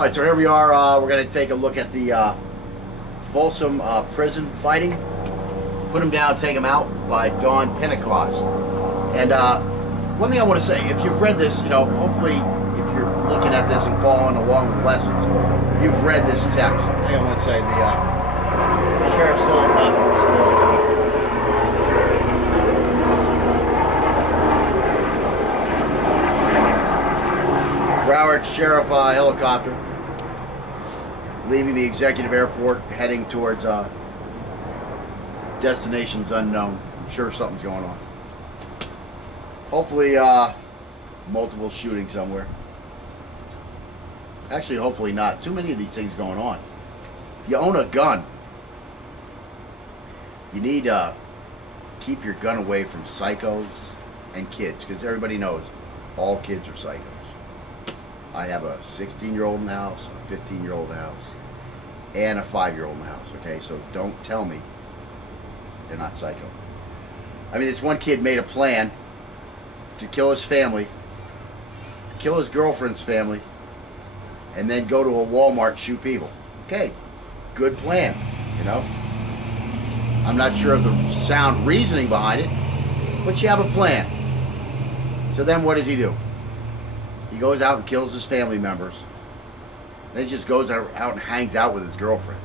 Alright, so here we are. We're going to take a look at the Folsom prison fighting. Put Him Down, Take Him Out by Dawn Pentecost. And one thing I want to say, if you've read this, hopefully if you're looking at this and following along with the lessons, you've read this text. Hang on one second. The sheriff's helicopter is going. Broward Sheriff helicopter leaving the executive airport, heading towards destinations unknown. I'm sure something's going on. Hopefully, multiple shootings somewhere. Actually, hopefully not. Too many of these things going on. If you own a gun, you need to keep your gun away from psychos and kids, because everybody knows all kids are psychos. I have a 16-year-old in the house, a 15-year-old in the house, and a 5-year-old in the house, okay? So don't tell me they're not psycho. I mean, this one kid made a plan to kill his family, kill his girlfriend's family, and then go to a Walmart and shoot people. Okay, good plan, I'm not sure of the sound reasoning behind it, but you have a plan. So then what does he do? He goes out and kills his family members. Then he just goes out and hangs out with his girlfriend.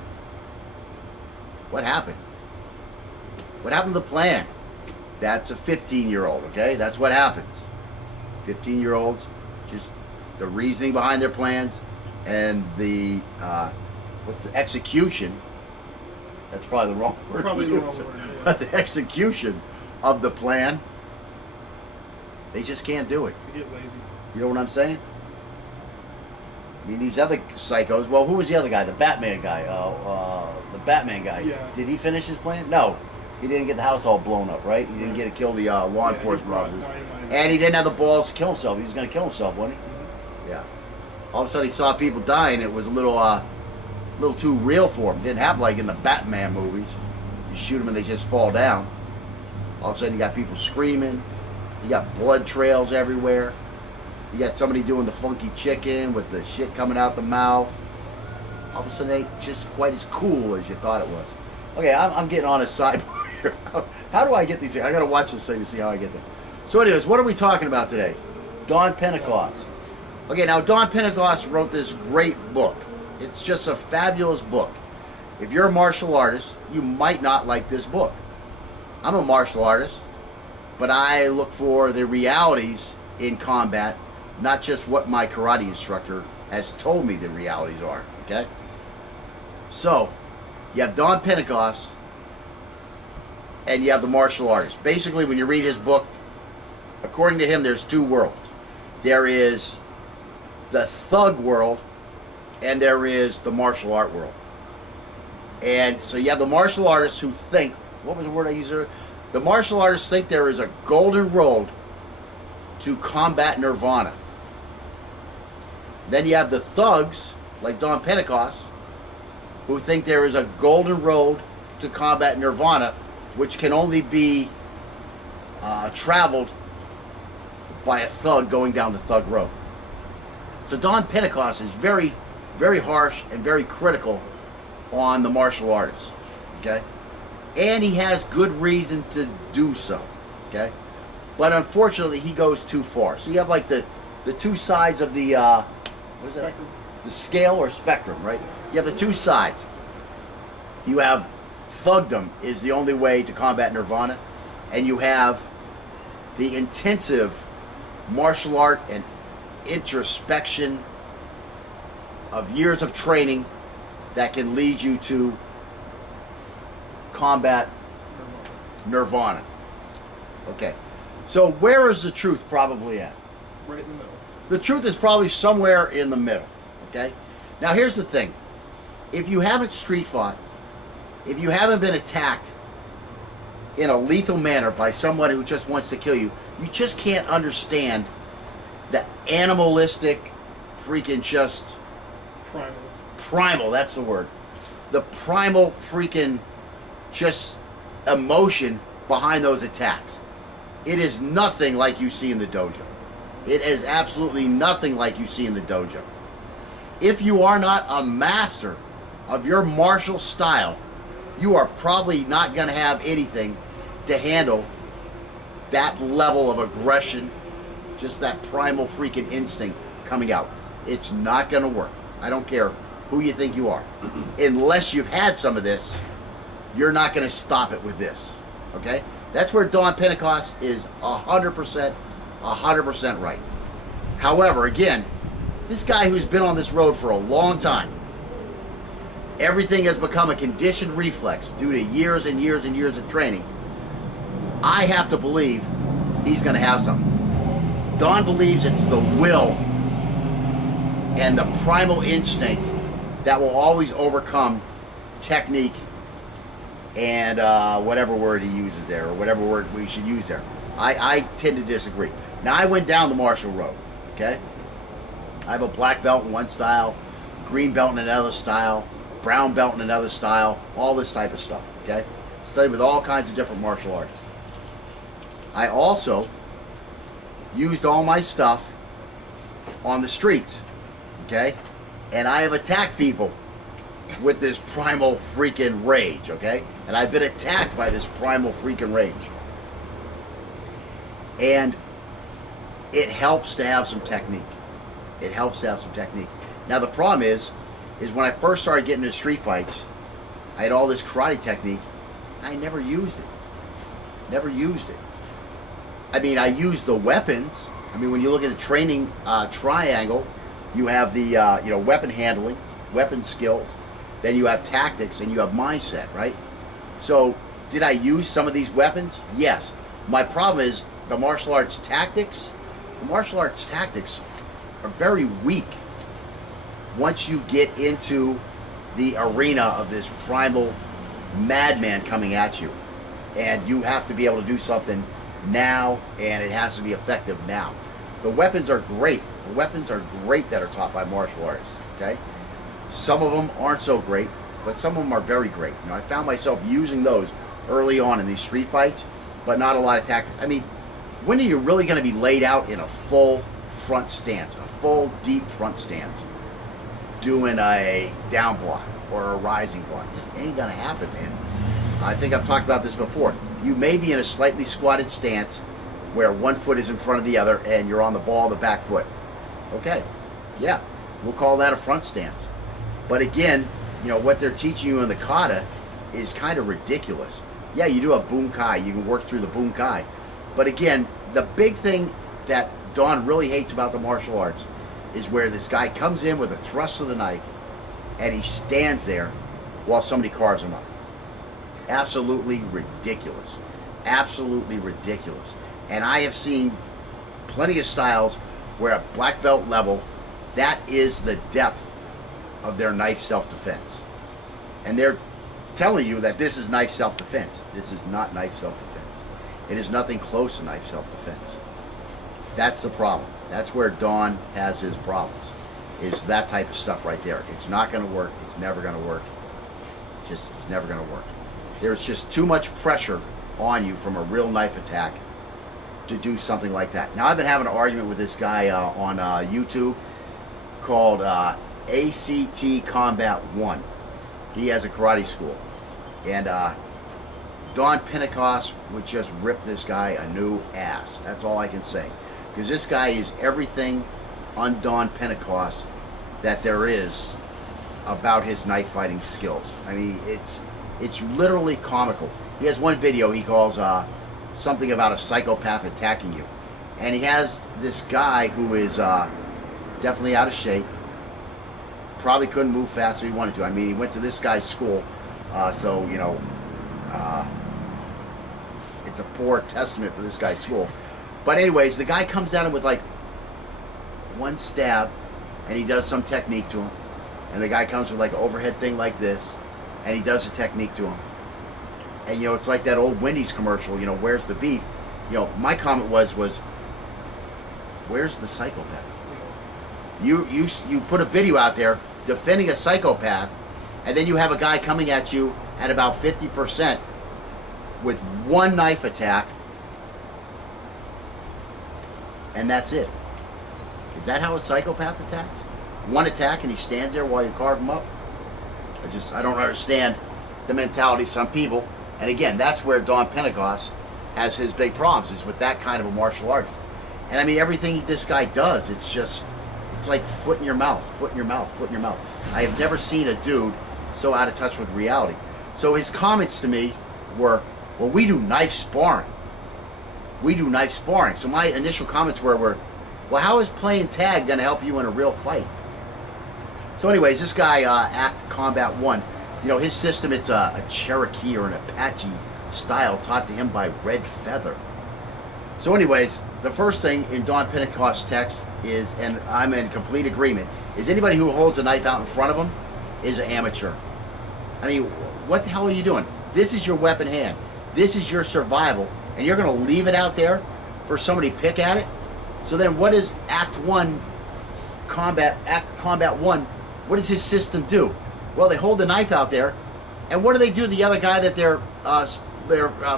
What happened? What happened to the plan? That's a 15-year-old, okay? That's what happens. 15-year-olds, just the reasoning behind their plans and the, execution. That's probably the wrong word. Probably the wrong word, yeah. But the execution of the plan, they just can't do it. They get lazy. You know what I'm saying? I mean, these other psychos. Well, who was the other guy? The Batman guy. The Batman guy. Yeah. Did he finish his plan? No. He didn't get the house all blown up, right? He didn't get to kill the law enforcement officers. And he didn't have the balls to kill himself. He was going to kill himself, wasn't he? Mm-hmm. Yeah. All of a sudden, he saw people dying. It was a little too real for him. It didn't happen like in the Batman movies. You shoot them and they just fall down. All of a sudden, you got people screaming. You got blood trails everywhere. You got somebody doing the funky chicken with the shit coming out the mouth. All of a sudden, it ain't just quite as cool as you thought it was. Okay, I'm getting on a sidebar here. How do I get these things? I got to watch this thing to see how I get them. So anyways, what are we talking about today? Dawn Pentecost. Okay, now Dawn Pentecost wrote this great book. It's just a fabulous book. If you're a martial artist, you might not like this book. I'm a martial artist, but I look for the realities in combat, not just what my karate instructor has told me the realities are, okay? So, you have Dawn Pentecost, and you have the martial artist. Basically, when you read his book, according to him, there's two worlds. There is the thug world, and there is the martial art world. And so you have the martial artists who think, what was the word I used earlier? The martial artists think there is a golden road to combat nirvana. Then you have the thugs, like Dawn Pentecost, who think there is a golden road to combat nirvana, which can only be traveled by a thug going down the thug road. So Dawn Pentecost is very, very harsh and very critical on the martial artists, okay? And he has good reason to do so, okay? But unfortunately, he goes too far. So you have like the two sides of the what's that? The scale or spectrum, right? You have the two sides. You have thugdom is the only way to combat nirvana, and you have the intensive martial art and introspection of years of training that can lead you to combat nirvana. Okay. So where is the truth probably at? Right in the middle. The truth is probably somewhere in the middle, okay? Now here's the thing. If you haven't street fought, if you haven't been attacked in a lethal manner by someone who just wants to kill you, you just can't understand the animalistic, freaking just... Primal, that's the word. The primal freaking just emotion behind those attacks. It is nothing like you see in the dojo. It is absolutely nothing like you see in the dojo. if you are not a master of your martial style, you are probably not going to have anything to handle that level of aggression, just that primal freaking instinct coming out. It's not going to work. I don't care who you think you are. Unless you've had some of this, you're not going to stop it with this. Okay? That's where Dawn Pentecost is 100% right. However, again, this guy who's been on this road for a long time, everything has become a conditioned reflex due to years and years and years of training. I have to believe he's going to have something. Dawn believes it's the will and the primal instinct that will always overcome technique and whatever word he uses there, or whatever word we should use there. I tend to disagree. Now, I went down the martial road, okay? I have a black belt in one style, green belt in another style, brown belt in another style, all this type of stuff, okay? Studied with all kinds of different martial artists. I also used all my stuff on the streets, okay? And I have attacked people with this primal freaking rage, okay? And I've been attacked by this primal freaking rage. And it helps to have some technique. It helps to have some technique. Now the problem is when I first started getting into street fights, I had all this karate technique. I never used it. Never used it. I mean, I used the weapons. I mean, when you look at the training triangle, you have the weapon handling, weapon skills, then you have tactics, and you have mindset, right? So, did I use some of these weapons? Yes. My problem is the martial arts tactics. The martial arts tactics are very weak once you get into the arena of this primal madman coming at you. And you have to be able to do something now, and it has to be effective now. The weapons are great. The weapons are great that are taught by martial artists, okay? Some of them aren't so great, but some of them are very great. You know, I found myself using those early on in these street fights, but not a lot of tactics. I mean, when are you really going to be laid out in a full front stance, a full deep front stance, doing a down block or a rising block? This ain't going to happen, man. I think I've talked about this before. You may be in a slightly squatted stance where one foot is in front of the other and you're on the ball of the back foot. Okay, yeah, we'll call that a front stance. But again, you know, what they're teaching you in the kata is kind of ridiculous. Yeah, you do a bunkai, you can work through the bunkai. But again, the big thing that Dawn really hates about the martial arts is where this guy comes in with a thrust of the knife and he stands there while somebody carves him up. Absolutely ridiculous. Absolutely ridiculous. And I have seen plenty of styles where at black belt level, that is the depth of their knife self-defense. And they're telling you that this is knife self-defense. This is not knife self-defense. It is nothing close to knife self-defense. That's the problem. That's where Dawn has his problems, is that type of stuff right there. It's not going to work. It's never going to work. It's never going to work. There's just too much pressure on you from a real knife attack to do something like that. Now, I've been having an argument with this guy on YouTube called ACT Combat 1. He has a karate school. And Dawn Pentecost would just rip this guy a new ass. That's all I can say. Because this guy is everything on Dawn Pentecost that there is about his knife fighting skills. I mean, it's literally comical. He has one video he calls something about a psychopath attacking you. And he has this guy who is definitely out of shape. Probably couldn't move fast if he wanted to. I mean, he went to this guy's school. So, you know, it's a poor testament for this guy's school. But anyways, the guy comes at him with like one stab, and he does some technique to him. And the guy comes with like an overhead thing like this, and he does a technique to him. And, you know, it's like that old Wendy's commercial, you know, where's the beef? You know, my comment was where's the psychopath? You put a video out there defending a psychopath, and then you have a guy coming at you at about 50% with one knife attack, and that's it. Is that how a psychopath attacks? one attack and he stands there while you carve him up. I don't understand the mentality of some people. And again, that's where Don Pentecost has his big problems, is with that kind of a martial artist. And I mean, everything this guy does, it's like foot in your mouth, foot in your mouth, foot in your mouth. I have never seen a dude so out of touch with reality. So his comments to me were, well, we do knife sparring. We do knife sparring. So my initial comments were, well, how is playing tag going to help you in a real fight? So anyways, this guy, Act Combat 1, you know, his system, it's a Cherokee or an Apache style taught to him by Red Feather. So anyways, the first thing in Don Pentecost's text is, and I'm in complete agreement, is anybody who holds a knife out in front of them is an amateur. I mean, what the hell are you doing? This is your weapon hand. This is your survival, and you're going to leave it out there for somebody to pick at it? So then what is Act 1, Combat 1, what does his system do? Well, they hold the knife out there, and what do they do to the other guy that they're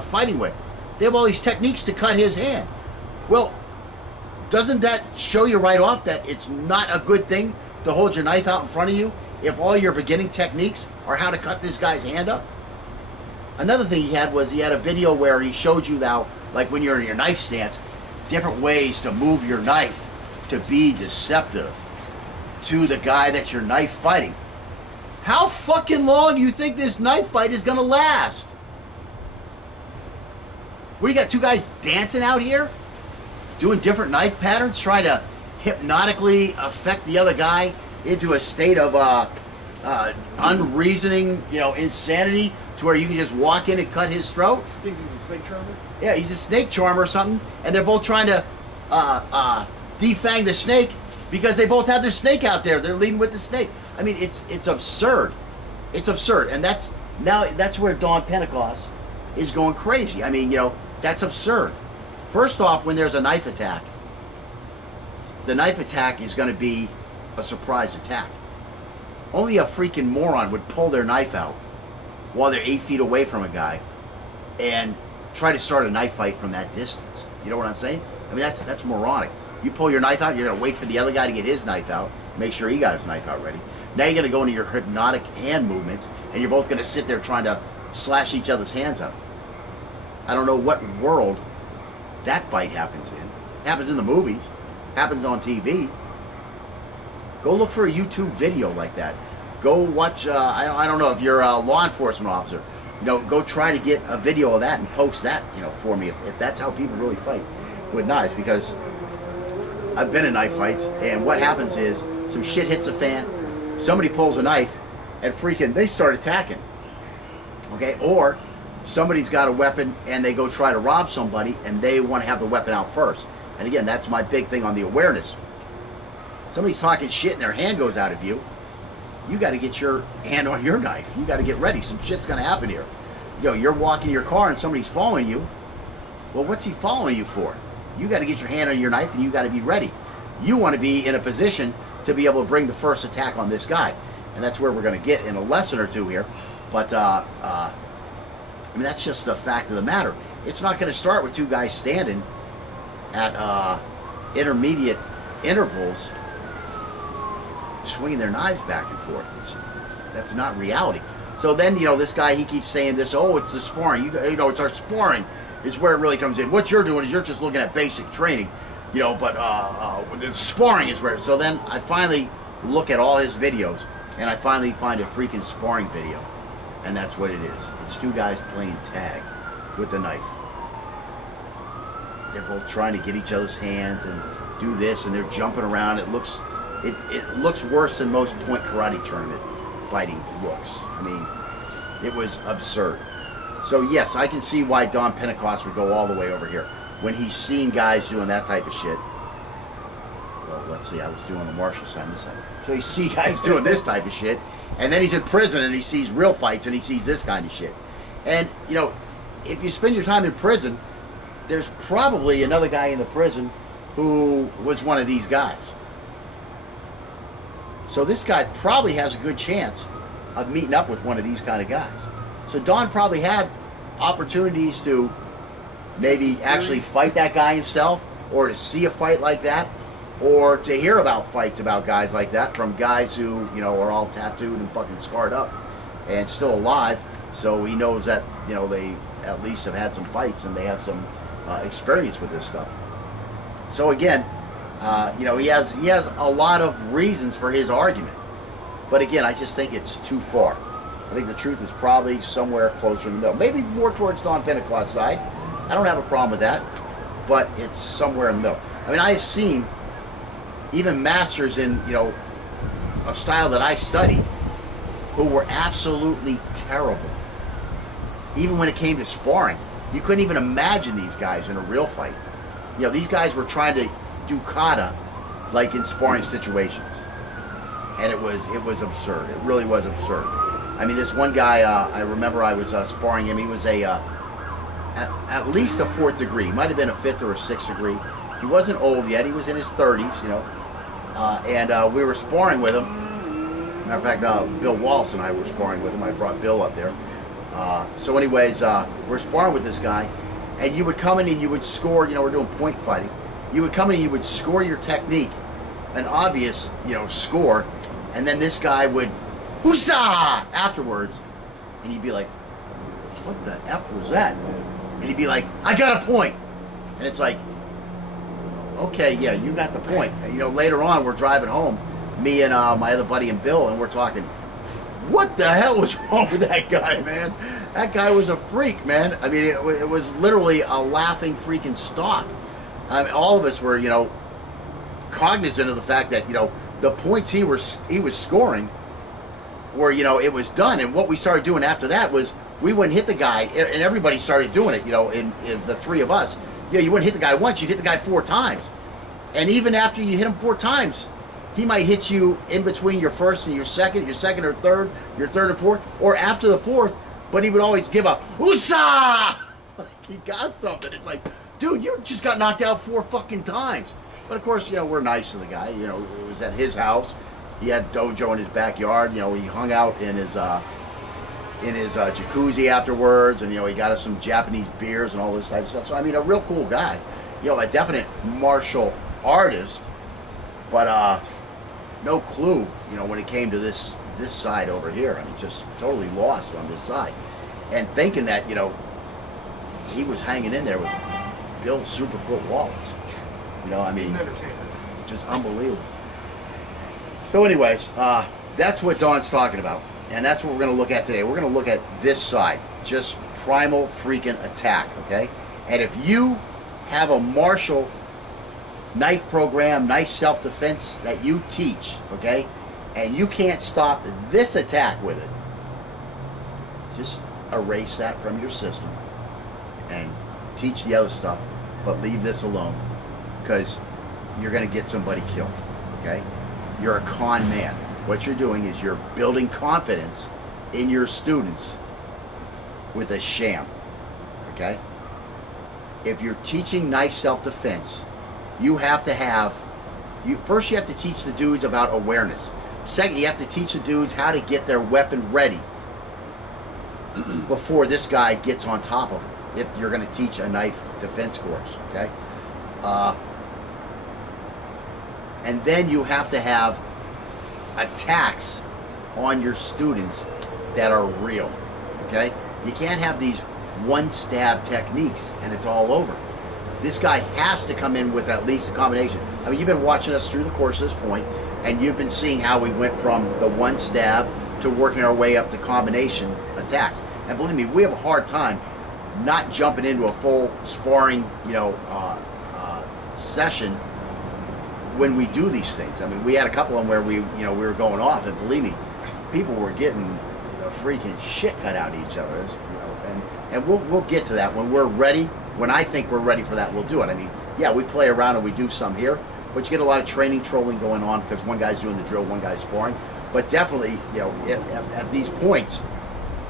fighting with? They have all these techniques to cut his hand. Well, doesn't that show you right off that it's not a good thing to hold your knife out in front of you if all your beginning techniques are how to cut this guy's hand up? Another thing he had a video where he showed you now, like when you're in your knife stance, different ways to move your knife to be deceptive to the guy that you're knife fighting. How fucking long do you think this knife fight is gonna last? What, you got two guys dancing out here? Doing different knife patterns, trying to hypnotically affect the other guy into a state of unreasoning, you know, insanity, to where you can just walk in and cut his throat? Thinks he's a snake charmer? Yeah, he's a snake charmer or something, and they're both trying to defang the snake because they both have their snake out there. They're leading with the snake. I mean, it's absurd. It's absurd, and that's where Don Pentecost is going crazy. I mean, you know, that's absurd. First off, when there's a knife attack, the knife attack is going to be a surprise attack. Only a freaking moron would pull their knife out while they're 8 feet away from a guy and try to start a knife fight from that distance. You know what I'm saying? I mean, that's moronic. You pull your knife out, you're going to wait for the other guy to get his knife out, make sure he got his knife out ready. Now you're going to go into your hypnotic hand movements, and you're both going to sit there trying to slash each other's hands up. I don't know what world that fight happens in. It happens in the movies. It happens on TV. Go look for a YouTube video like that. Go watch, I don't know, if you're a law enforcement officer, you know, go try to get a video of that and post that, you know, for me, if that's how people really fight with knives. Because I've been in knife fights, and what happens is some shit hits a fan, somebody pulls a knife, and freaking they start attacking. Okay? Or somebody's got a weapon and they go try to rob somebody and they want to have the weapon out first. And again, that's my big thing on the awareness. Somebody's talking shit and their hand goes out of you. You got to get your hand on your knife. You got to get ready. Some shit's going to happen here. You know, you're walking your car and somebody's following you. Well, what's he following you for? You got to get your hand on your knife and you got to be ready. You want to be in a position to be able to bring the first attack on this guy. And that's where we're going to get in a lesson or two here. But, I mean, that's just the fact of the matter. It's not going to start with two guys standing at intermediate intervals swinging their knives back and forth. That's not reality. So then, you know, this guy, he keeps saying this, oh, it's the sparring. You know, it's our sparring is where it really comes in. What you're doing is you're just looking at basic training, you know, but the sparring is where. So then I finally look at all his videos, and I finally find a freaking sparring video. And that's what it is. It's two guys playing tag with a knife. They're both trying to get each other's hands and do this, and they're jumping around. It looks worse than most point karate tournament fighting looks. I mean, it was absurd. So yes, I can see why Don Pentecost would go all the way over here when he's seen guys doing that type of shit. Well, let's see. I was doing the martial sign this side. So you see guys doing this type of shit. And then he's in prison and he sees real fights and he sees this kind of shit. And, you know, if you spend your time in prison, there's probably another guy in the prison who was one of these guys. So this guy probably has a good chance of meeting up with one of these kind of guys. So Don probably had opportunities to maybe actually fight that guy himself or to see a fight like that. or to hear about fights about guys like that from guys who, you know, are all tattooed and fucking scarred up and still alive. So he knows that, you know, they at least have had some fights and they have some experience with this stuff. So again, you know, he has a lot of reasons for his argument. But again, I just think it's too far. I think the truth is probably somewhere closer in the middle. Maybe more towards Don Pentecost side. I don't have a problem with that. But it's somewhere in the middle. I mean, I have seen even masters in, you know, a style that I studied who were absolutely terrible. Even when it came to sparring. You couldn't even imagine these guys in a real fight. You know, these guys were trying to do kata like in sparring situations. And it was absurd. It really was absurd. I mean, this one guy, I remember I was sparring him. He was at least a 4th degree. He might have been a 5th or a 6th degree. He wasn't old yet. He was in his 30s, you know. And we were sparring with him. Matter of fact, Bill Wallace and I were sparring with him. I brought Bill up there. So anyways, we're sparring with this guy. And you would come in and you would score, you know, we're doing point fighting. You would come in and you would score your technique. An obvious, you know, score. And then this guy would, whoosah, afterwards. And he'd be like, what the F was that? And he'd be like, I got a point. And it's like, okay, yeah, you got the point. And, you know, later on, we're driving home, me and my other buddy and Bill, and we're talking, what the hell was wrong with that guy, man? That guy was a freak, man. I mean, it was literally a laughing freaking stock. I mean, all of us were, you know, cognizant of the fact that, you know, the points he was scoring were, you know, it was done. And what we started doing after that was we wouldn't hit the guy, and everybody started doing it, you know, in the 3 of us. Yeah, you wouldn't hit the guy once, you'd hit the guy 4 times. And even after you hit him 4 times, he might hit you in between your first and your second or third, your third and fourth, or after the 4th, but he would always give a "Oosa!" Like he got something. It's like, dude, you just got knocked out 4 fucking times. But of course, you know, we're nice to the guy. You know, it was at his house. He had dojo in his backyard. You know, he hung out in his jacuzzi afterwards, and you know, he got us some Japanese beers and all this type of stuff. So I mean, a real cool guy. You know, a definite martial artist, but no clue. You know, when it came to this side over here, I mean, just totally lost on this side, and thinking that, you know, he was hanging in there with Bill Superfoot Wallace. You know, I mean, just unbelievable. So anyways, that's what Don's talking about. And that's what we're going to look at today. We're going to look at this side. Just primal freaking attack, okay? And if you have a martial knife program, knife self-defense that you teach, okay? And you can't stop this attack with it, just erase that from your system and teach the other stuff, but leave this alone. Because you're going to get somebody killed, okay? You're a con man. What you're doing is you're building confidence in your students with a sham, okay? If you're teaching knife self-defense, you have to have, first you have to teach the dudes about awareness. Second, you have to teach the dudes how to get their weapon ready before this guy gets on top of them, if you're going to teach a knife defense course, okay? And then you have to have attacks on your students that are real, okay? You can't have these one-stab techniques and it's all over. This guy has to come in with at least a combination. I mean, you've been watching us through the course at this point, and you've been seeing how we went from the one stab to working our way up to combination attacks. And believe me, we have a hard time not jumping into a full sparring, you know, session when we do these things. I mean, we had a couple of them where we were going off, and believe me, people were getting the freaking shit cut out of each other. You know, and we'll get to that when we're ready. When I think we're ready for that, we'll do it. I mean, yeah, we play around and we do some here, but you get a lot of training trolling going on because one guy's doing the drill, one guy's sparring. But definitely, you know, at these points,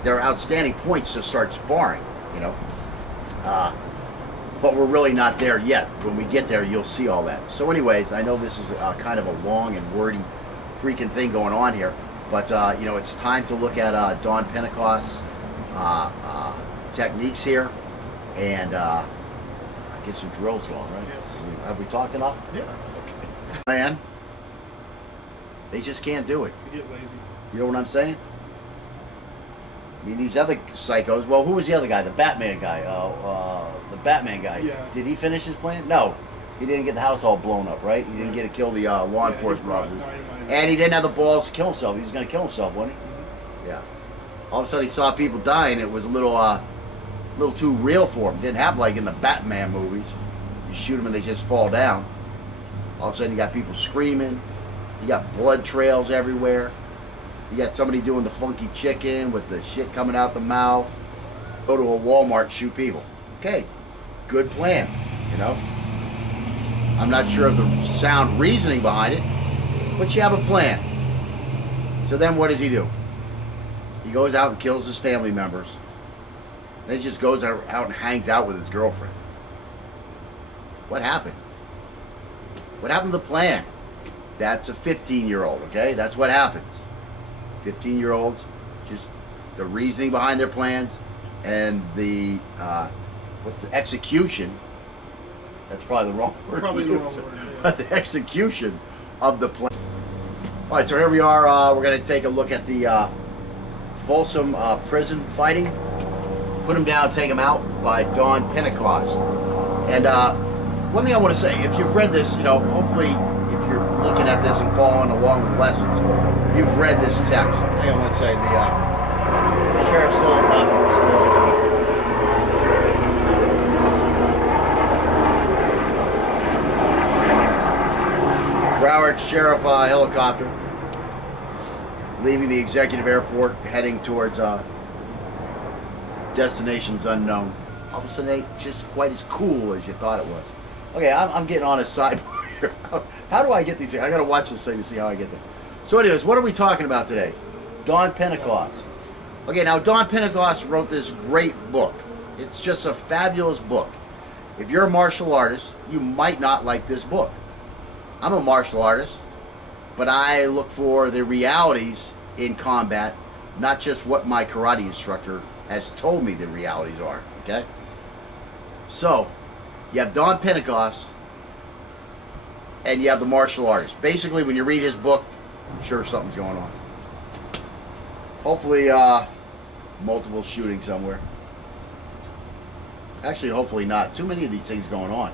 there are outstanding points to start sparring, you know. But we're really not there yet. When we get there, you'll see all that. So anyways, I know this is kind of a long and wordy freaking thing going on here, but you know, it's time to look at Don Pentecost's techniques here and get some drills going, right? Yes. Have we talked enough? Yeah. Man, they just can't do it. They get lazy. You know what I'm saying? I mean, these other psychos. Well, who was the other guy? The Batman guy. The Batman guy. Yeah. Did he finish his plan? No. He didn't get the house all blown up, right? He didn't get to kill the law enforcement officers. And he didn't have the balls to kill himself. He was going to kill himself, wasn't he? Mm-hmm. Yeah. All of a sudden, he saw people dying. It was a little too real for him. It didn't happen like in the Batman movies. You shoot them and they just fall down. All of a sudden, you got people screaming. You got blood trails everywhere. You got somebody doing the funky chicken with the shit coming out the mouth. Go to a Walmart, shoot people. Okay, good plan, you know. I'm not sure of the sound reasoning behind it, but you have a plan. So then what does he do? He goes out and kills his family members. Then he just goes out and hangs out with his girlfriend. What happened? What happened to the plan? That's a 15-year-old, okay? That's what happens. 15-year-olds, just the reasoning behind their plans and the execution. That's probably the wrong word. Probably the wrong word, yeah. But the execution of the plan. All right, so here we are. We're going to take a look at the Folsom prison fighting. Put him down, take him out by Dawn Pentecost. And one thing I want to say, if you've read this, you know, hopefully if you're looking at this and following along with lessons, you've read this text. Hang on one second. The sheriff's helicopter is going. Broward Sheriff helicopter leaving the executive airport, heading towards destinations unknown. All of a sudden, it ain't just quite as cool as you thought it was. Okay, I'm getting on a sidebar here. How do I get these things? I got to watch this thing to see how I get them. So anyways, what are we talking about today? Dawn Pentecost. Okay, now Dawn Pentecost wrote this great book. It's just a fabulous book. If you're a martial artist, you might not like this book. I'm a martial artist, but I look for the realities in combat, not just what my karate instructor has told me the realities are, okay? So, you have Dawn Pentecost, and you have the martial artist. Basically, when you read his book, I'm sure something's going on. Hopefully, multiple shooting somewhere. Actually, hopefully not. Too many of these things going on.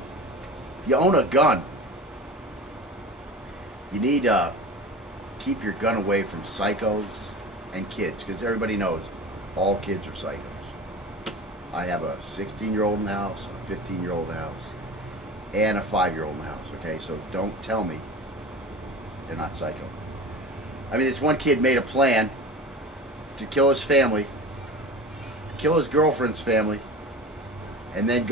If you own a gun, you need to keep your gun away from psychos and kids, because everybody knows all kids are psychos. I have a 16-year-old in the house, a 15-year-old in the house, and a 5-year-old in the house, okay? So don't tell me they're not psycho. I mean, this one kid made a plan to kill his family, kill his girlfriend's family, and then go